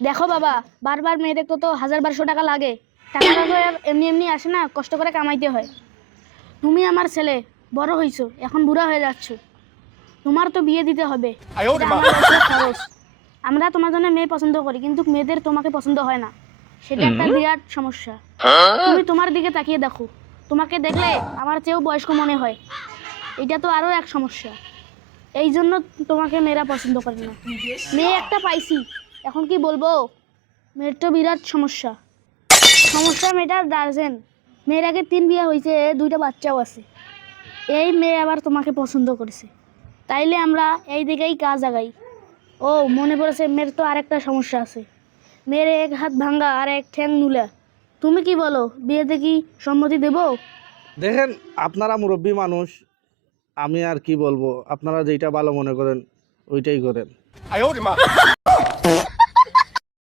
দেখো বাবা, বারবার মেয়ে দেখতে তো 1000-1200 টাকা লাগে। টাকাটা তো আর এমনি এমনি আসে না, কষ্ট করে কামাইতে হয়। তুমি আমার ছেলে, বড় হইছো, এখন বুড়া হয়ে যাচ্ছ, তোমার তো বিয়ে দিতে হবে। এটা আমার বয়সের খরচ। আমরা তোমার জন্য মেয়ে পছন্দ করি, কিন্তু মেয়েদের তোমাকে পছন্দ হয় না, সেটা একটা বিরাট সমস্যা। তুমি তোমার দিকে তাকিয়ে দেখো, তোমাকে দেখলে আমার চেয়েও বয়স্ক মনে হয়। এটা তো আরো এক সমস্যা। এই জন্য তোমাকে মেয়েরা পছন্দ করে না। মেয়ে একটা পাইছি, এখন কি বলবো, মেয়ের তো বিরাট সমস্যা। সমস্যা মেয়েটার ডার্জেন। মেয়ের আগে 3 বিয়ে হয়েছে, 2টা বাচ্চাও আছে। এই মেয়ে আবার তোমাকে পছন্দ করেছে, তাইলে আমরা এই দিকেই কাজ আগাই। ও মনে পড়েছে, মেয়ের তো আরেকটা সমস্যা আছে। মেয়ের এক হাত ভাঙ্গা আর এক ঠ্যাং নুলা। তুমি কি বলো, বিয়েতে কি সম্মতি দেব? দেখেন, আপনারা মুরব্বী মানুষ, আমি আর কি বলবো, আপনারা যেটা ভালো মনে করেন ওইটাই করেন।